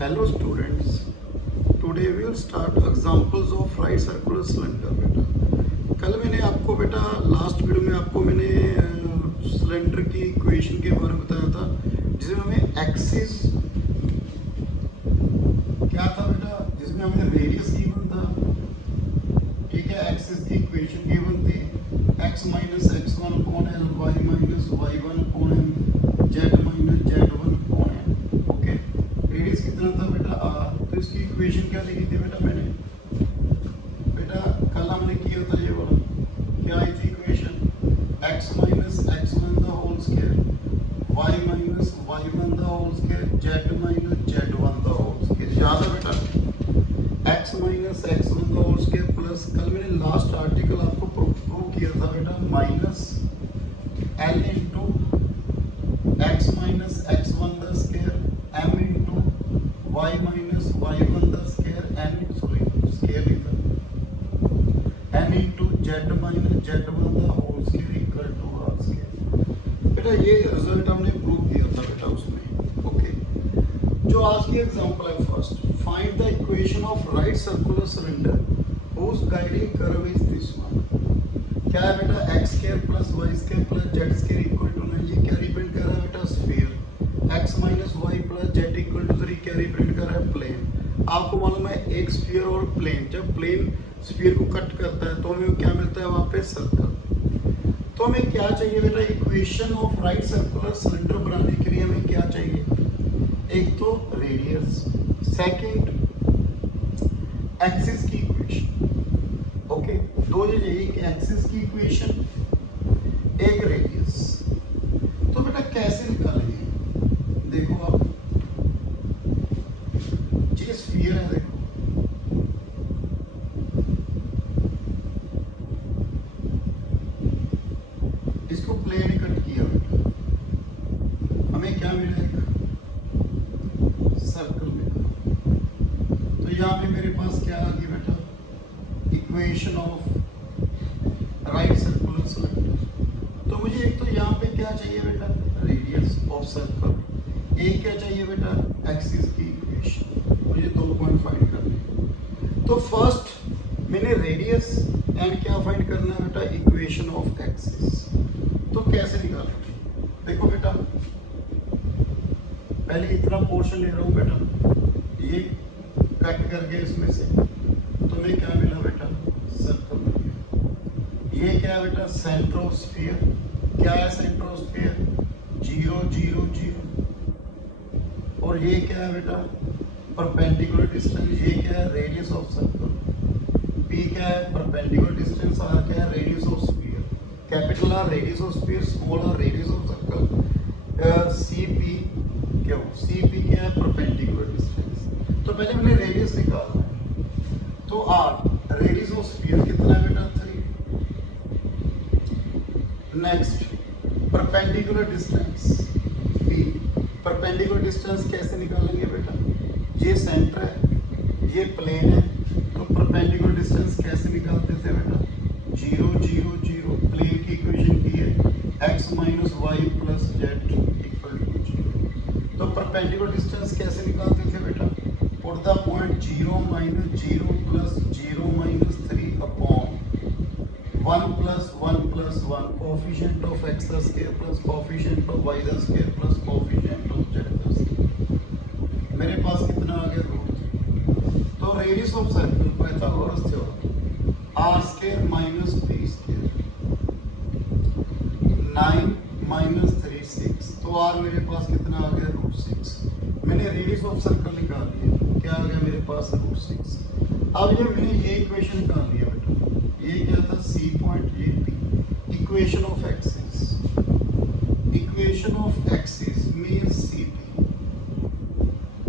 Hello students, today we will start examples of right circular cylinder बेटा। कल मैंने आपको बेटा लास्ट वीडियो में आपको मैंने सिलेंडर की इक्वेशन के बारे में बताया था, जिसमें हमें एक्सिस क्या था बेटा, जिसमें हमें रेडियस गिवन था, ठीक है। एक्सिस की इक्वेशन गिवन थी x minus x1 upon l, y minus y1 upon m, z minus z1 upon m। Okay, radius कितना था बेटा r। तो इसकी इक्वेशन क्या लिखी थी बेटा मैंने, बेटा कल हमने किया था ये वाला, क्या आई थी equation, x minus x1 the whole square, y minus y1 the whole square, z minus z1 the whole square. याद है बेटा, x minus x1 the whole square plus, कल मैंने लास्ट आर्टिकल आपको प्रूव किया था बेटा, minus l into x minus x1 the square m into y minus y1 the square n, sorry square लिखा, n into z minus z1 the whole square equal to r square. बेटा ये result हमने prove किया था बेटा उसमें। Okay, जो आज की एग्जांपल है, first find the equation of right circular cylinder whose guiding curve is this one। क्या है बेटा, x square plus y square plus z square equal to 9। ये क्या रिप्रेजेंट कर रहा है बेटा, sphere. x minus y plus z equal to 3 क्या रिप्रेजेंट कर रहा है, प्लेन। आपको मालूम है एक स्फीयर और प्लेन, जब प्लेन स्फीयर को कट करता है तो हमें क्या मिलता है वहां पे, सर्कल। तो हमें क्या चाहिए बेटा, equation of right circular cylinder बनाने के लिए हमें क्या चाहिए, एक तो रेडियस, सेकंड एक्सिस की इक्वेशन। ओके, दो चीजें, एक एक्सिस की इक्वेशन, एक रेडियस। तो बेटा कैसे निकालेंगे, देखो आप, ये स्फीयर है, देखो इसको प्लेन कट किया बेटा, हमें क्या मिला, एक सर्कल मिला। तो यहाँ पे मेरे पास क्या आ गई बेटा, equation of right circular cylinder. तो मुझे एक तो यहाँ पे क्या चाहिए बेटा, रेडियस ऑफ सर्कल, एक क्या चाहिए बेटा, एक्सिस की इक्वेशन। मुझे 2 पॉइंट फाइंड करने। तो फर्स्ट मैंने रेडियस एंड क्या फाइंड करना है बेटा, इक्वेशन ऑफ एक्सिस। तो कैसे निकालेंगे, देखो बेटा पहले इतना पोर्शन ले रहा हूँ बेटा, ये कट करके इसमें से तो मैं क्या मिला बेटा, सर्कल मिल गया। ये क्या है बेटा, सेंटर ऑफ स्फीयर। क्या है सेंटर ऑफ स्फीयर, 0 0 0। और ये क्या है बेटा, परपेंडिकुलर डिस्टेंस। ये क्या है, रेडियस ऑफ सर्कल। पी क्या है, परपेंडिकुलर डिस्टेंस। आर क्या है, radius of sphere. Capital R radius of sphere, small R radius of circle. C P क्या, सी पी क्या है, परपेंडिकुलर डिस्टेंस। तो पहले मैंने रेडियस निकालना है, तो आर रेडियस ऑफ स्फीयर कितना है बेटा, 3। Next perpendicular distance P. Perpendicular distance कैसे निकालेंगे बेटा, ये सेंटर है, ये प्लेन है, तो परपेंडिकुलर डिस्टेंस कैसे निकालते थे बेटा, 0 0 0। प्लेन की इक्वेशन की है x minus Y plus Z equal to 0। तो परपेंडिकुलर डिस्टेंस कैसे निकालते थे बेटा, put the point 0 minus 0 plus 0 minus 3 upon 1 plus 1 plus 1, coefficient of x the square plus coefficient of y the square plus coefficient of z the square. मेरे पास कितना आ गया, रूट। तो radius of circle Pythagoras theorem, r square minus b square, 9 minus 3 6। तो r मेरे पास कितना आ गया, √6। मैंने रेडियस ऑफ सर्कल निकाल लिया, क्या आ गया मेरे पास, √6। अब ये मैंने ये इक्वेशन निकाल लिया बेटा, ये क्या था, सी पॉइंट, ये P. Equation of axis, equation of axis means C P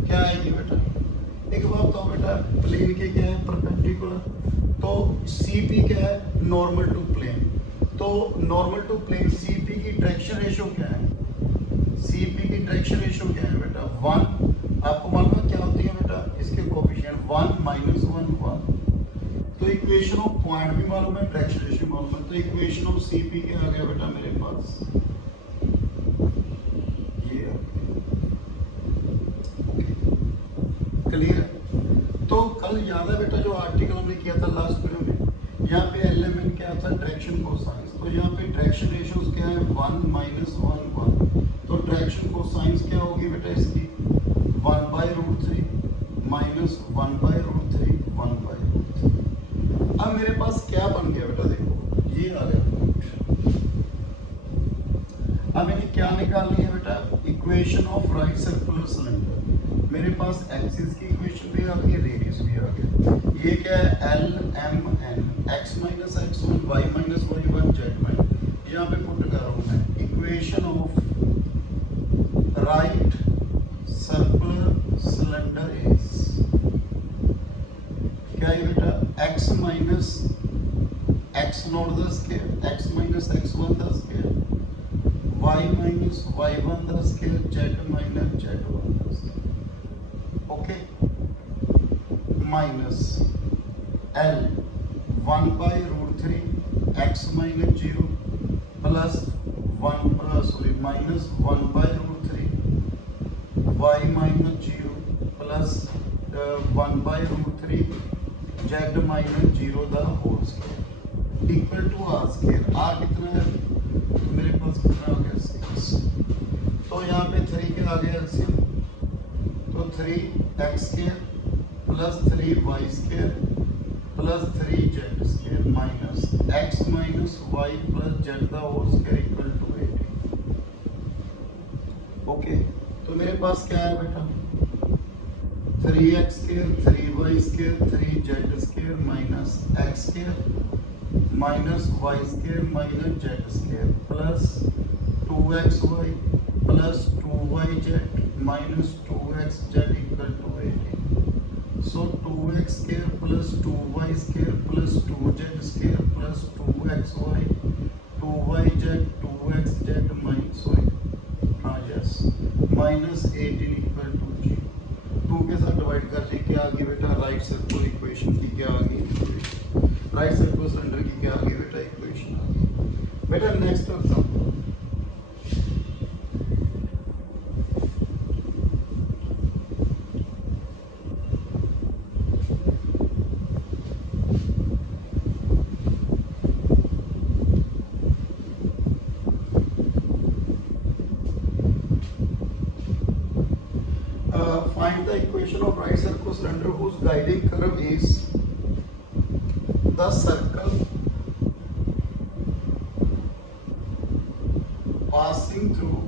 क्या आएगी बेटा, एक बात बताओ बेटा, प्लेन के क्या है, परपेंडिकुलर। तो सी पी क्या है, नॉर्मल टू प्लेन। तो normal to plane, C P की डायरेक्शन रेशियो क्या है, सीपी की डायरेक्शन रेशियो क्या है बेटा, 1। आपको मालूम है क्या होती है बेटा, इसके कोफिशिएंट 1 माइनस 1 1। तो इक्वेशन ऑफ पॉइंट भी मालूम है, डायरेक्शन रेशियो मालूम है। तो इक्वेशन ऑफ सीपी क्या आ गया बेटा मेरे पास, ये आ गया। क्लियर। तो कल याद है बेटा जो आर्टिकल हमने किया था लास्ट वीडियो में, यहाँ पे एलिमेंट क्या था, डायरेक्शन कोसाइंस। तो यहाँ पे डायरेक्शन रेशियोज क्या है, 1 माइनस 1 1। तो डायरेक्शन कोसाइंस क्या होगी बेटा इसकी, 1/√3 माइनस 1/√3 1/√3। अब मेरे पास क्या बन गया बेटा, देखो ये आ गया पॉइंट। अब इन्हें क्या निकालनी है बेटा, equation of right circular cylinder. मेरे पास एक्सिस की इक्वेशन भी आ गई, रेडियस भी आ गया। ये क्या है, L M N, x minus x one, y minus y one, z minus. यहाँ पे पुट कर रहा हूँ मैं, equation of right circular cylinder is क्या है बेटा, x minus x naught the square, x minus x one the square, y minus y1 the scale, z minus z1 the scale, okay, minus L 1/√3 x minus 0 plus 1 minus 1/√3 y minus 0 plus 1/√3 z minus 0 the whole scale equal to r scale। r कितना है, तो मेरे पास कितना आ गया, 6। तो यहाँ पे 3 के आ गया एलसीएम, तो 3x square plus 3y square plus 3z square minus x minus y plus z the whole square equal to 80। Okay, तो मेरे पास क्या है बेटा, 3x square 3y square 3z square minus x square minus y square minus z square plus 2xy plus 2yz minus 2xz equal to 80। So 2x square plus 2y square plus 2z square plus 2xy 2yz 2xz minus minus 18 equal to 0। 2 के साथ divide कर दी, क्या आ गई बेटा, right circular equation की क्या आ गई, right circular cylinder की क्या आ गई बेटा, इक्वेशन आ गई। बेटा next example, find the equation of right circular cylinder whose guiding curve is the circle passing through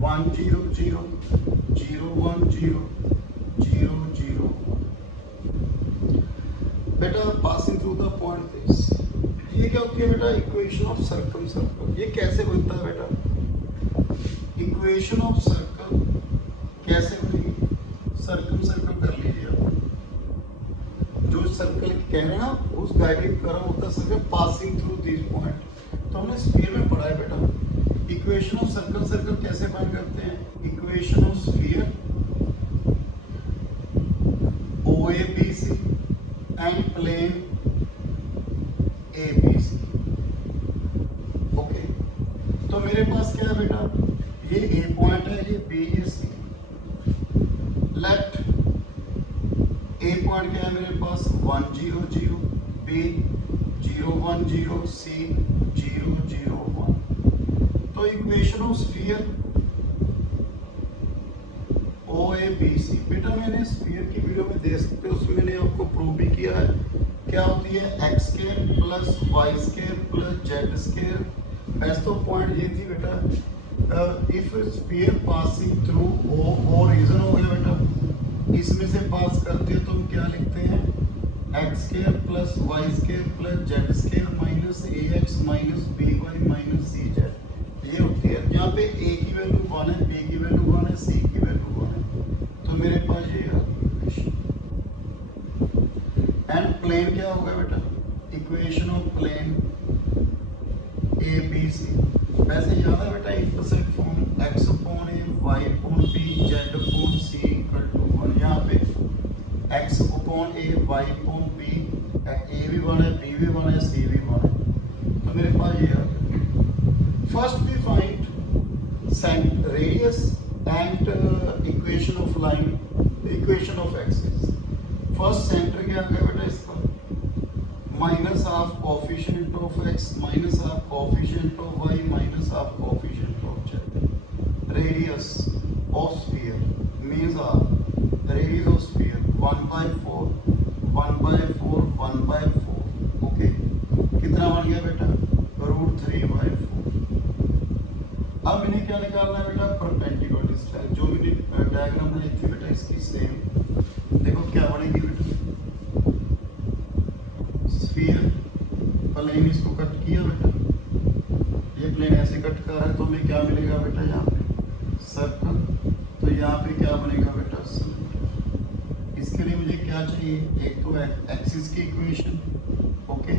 1 0 0 0 1 0 0 0। बेटा passing through the point this, ये क्या होती है बेटा, इक्वेशन ऑफ सर्कम सर्कल। ये कैसे बनता है बेटा, इक्वेशन ऑफ सर्कल कैसे बनेगी, सर्कम सर्कल कर लीजिए आप, जो सर्कल कह रहे हैं ना उस गाइडेड कर्व होता है circle passing through this point. तो हमने स्फीयर में पढ़ा है बेटा, इक्वेशन ऑफ सर्कल सर्कल कैसे फाइंड करते हैं, equation of sphere OABC and plane ABC। Okay, तो मेरे पास क्या है बेटा, ये A पॉइंट है, ये B, ये C। लेफ्ट A पॉइंट क्या है मेरे पास, 1 0 0, B 0 1 0, C 0 0 1। तो इक्वेशन ऑफ स्फीयर OABC, बेटा मैंने स्फीयर की वीडियो में देख सकते हो, उसमें मैंने आपको प्रूव भी किया है, क्या होती है x square plus y square plus z square. Best of point ये थी बेटा, if sphere passing through O region हो गया बेटा, इसमें से पास करते हो तो हम क्या लिखते हैं, x square plus y square plus z square minus ax minus by minus cz। ये होती है, यहाँ पे a की वैल्यू 1 है, b की वैल्यू 1 है, c की वैल्यू 1 है, तो मेरे पास ये है इक्वेशन। एंड प्लेन क्या होगा बेटा, इक्वेशन ऑफ प्लेन ABC। वैसे याद है बेटा, intersect form x upon a y upon b z upon c equal to 1। यहाँ पे x upon a y upon b, a भी 1 है, b भी 1 है, c भी 1 है, तो मेरे पास ये आ गया। First we find radius and equation of line, equation of axis. First centre क्या आ गया बेटा इसका, minus half coefficient of x minus half coefficient of y minus half coefficient of z. Radius of sphere means radius of sphere 1/4 1/4 1/4। Okay, कितना बन गया बेटा, √3/4। अब इन्हें क्या निकालना है बेटा, परपेंडिकुलर डिस्टेंस। जो भी डायग्राम बनाई थी बेटा इसकी सेम, देखो क्या बनेगी बेटा, स्फीयर प्लेन इसको कट किया बेटा, ये प्लेन ऐसे कट कर रहा है तो हमें क्या मिलेगा बेटा, यहाँ पे सर्कल, तो यहाँ पे क्या बनेगा बेटा, सिलेंडर। इसके लिए मुझे क्या चाहिए, एक तो एक्सिस की इक्वेशन, ओके,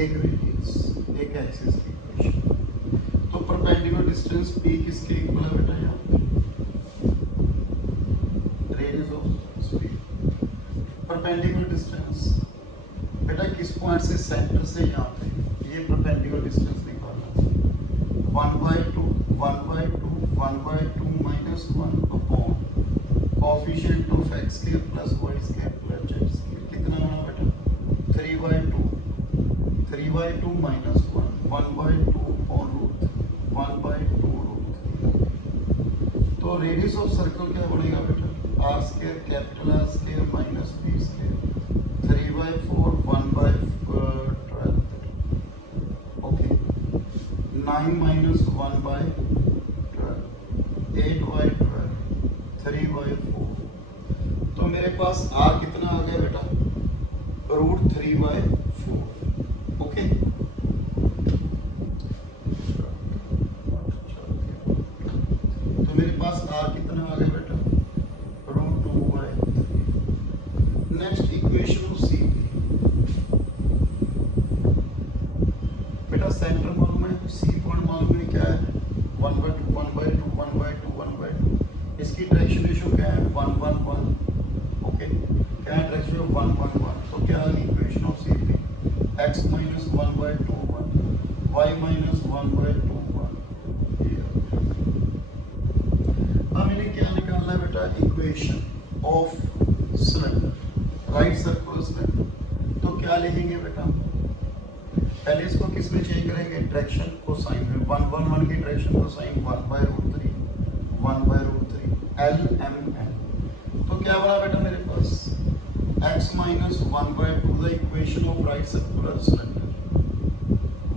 एक रेडियस, एक एक्सिस की इक्वेशन। तो परपेंडिकुलर डिस्टेंस p किसके इक्वल है बेटा, यहाँ radius of sphere. Perpendicular distance बेटा किस पॉइंट से, सेंटर से यहाँ पे, ये परपेंडिकुलर डिस्टेंस निकालना है। 1/2 1/2 1/2 minus 1 upon coefficient of x square plus y square plus z square, कितना बना बेटा, 3/2 3/2 माइनस 1 1/2 अपॉन रूट 1/2 रूट। तो रेडियस ऑफ सर्कल क्या बनेगा बेटा, r square capital R square minus b square 3/4 1/12। Okay, 9 minus 1/12 8/12 3/4। तो मेरे पास r कितना आ गया बेटा, √3/4। ओके, तो मेरे पास r कितना आ गया बेटा, √2/3। नेक्स्ट इक्वेशन ऑफ c बेटा, सेंटर मालूम है, c पॉइंट मालूम है, क्या है 1/2 1/2 1/2 1/2। इसकी डायरेक्शन रेशियो क्या है 1 1 1। ओके, क्या है डायरेक्शन रेशियो 1 1 1। तो क्या है equation of c x minus 1/2 1 y minus 1/2 1। अब इन्हें क्या निकालना है बेटा, equation of cylinder, right circular cylinder. तो क्या लिखेंगे बेटा, पहले इसको किस में चेंज करेंगे, डायरेक्शन को साइन में, 1 1 1 की डायरेक्शन को साइन 1/√3 1/√3 LMN। तो क्या बना बेटा मेरे पास, x minus 1/2 the equation of right circular cylinder,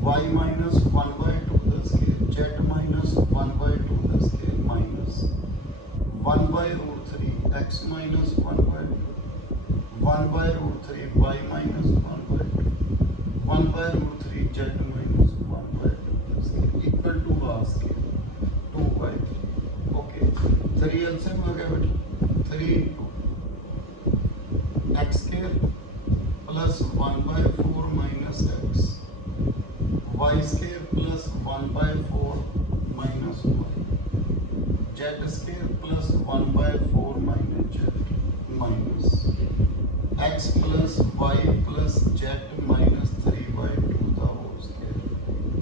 y minus 1/2 the square, z minus 1/2 the square minus 1/√3 x minus 1/2 1/√3 y minus 1/2 1/√3 z minus 1/2 equal to r square 2/3। Okay, 3 LCM आ गया बेटा, 3 into x square plus 1/4 minus x y square plus 1/4 minus y z square plus 1/4 minus z minus x plus y plus z minus 3/2 का whole square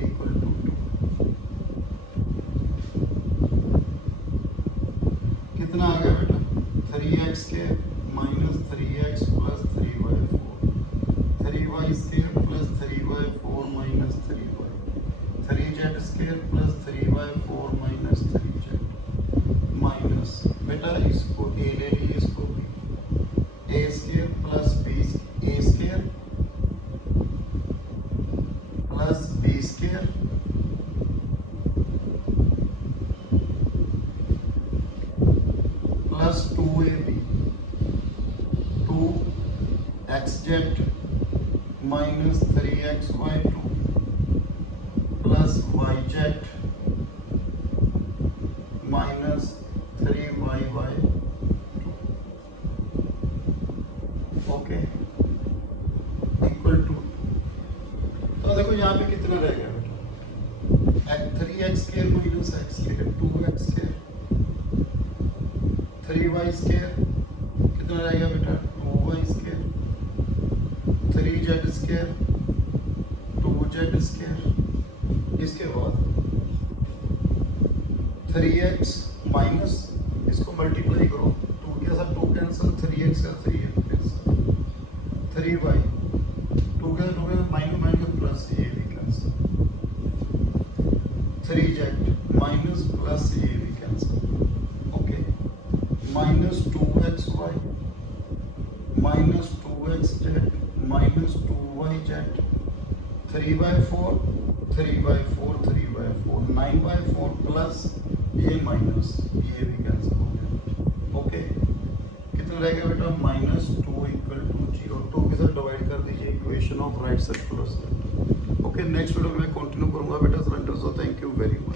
equal to 2। कितना आ गया बेटा, 3x square minus 3x plus 3/4 3y square plus 3/4 minus 3y 3z square plus 3/4 minus 3z minus बेटा इसको a ले लीजिए, इसको b a square plus b a square plus b square plus 2ab 2xz minus 3xy2 plus yz minus 3yy2। Okay, equal to, तो देखो यहाँ पे कितना रह गया बेटा, 3x square minus x square 2x square 3y square, कितना रह गया बेटा 2y square 3z square 2z square, इसके बाद 3x माइनस इसको मल्टीप्लाई करो, 2 के साथ 2 कैंसिल, 3x का 3x, 3y, 2 के साथ माइनस माइनस प्लस, ये भी कैंसिल, 3z माइनस प्लस, ये भी cancel, okay, minus 2xy minus 2xz minus 2yz, 3/4 3/4 3/4, 9/4 plus ये माइनस, ये भी कैंसिल हो गया, ओके। कितना रहेगा बेटा, -2 इक्वल टू 0, 2 के साथ डिवाइड कर दीजिए, equation of right circular cylinder, okay. Next video में कंटिन्यू करूंगा बेटा cylinder, so thank you very much.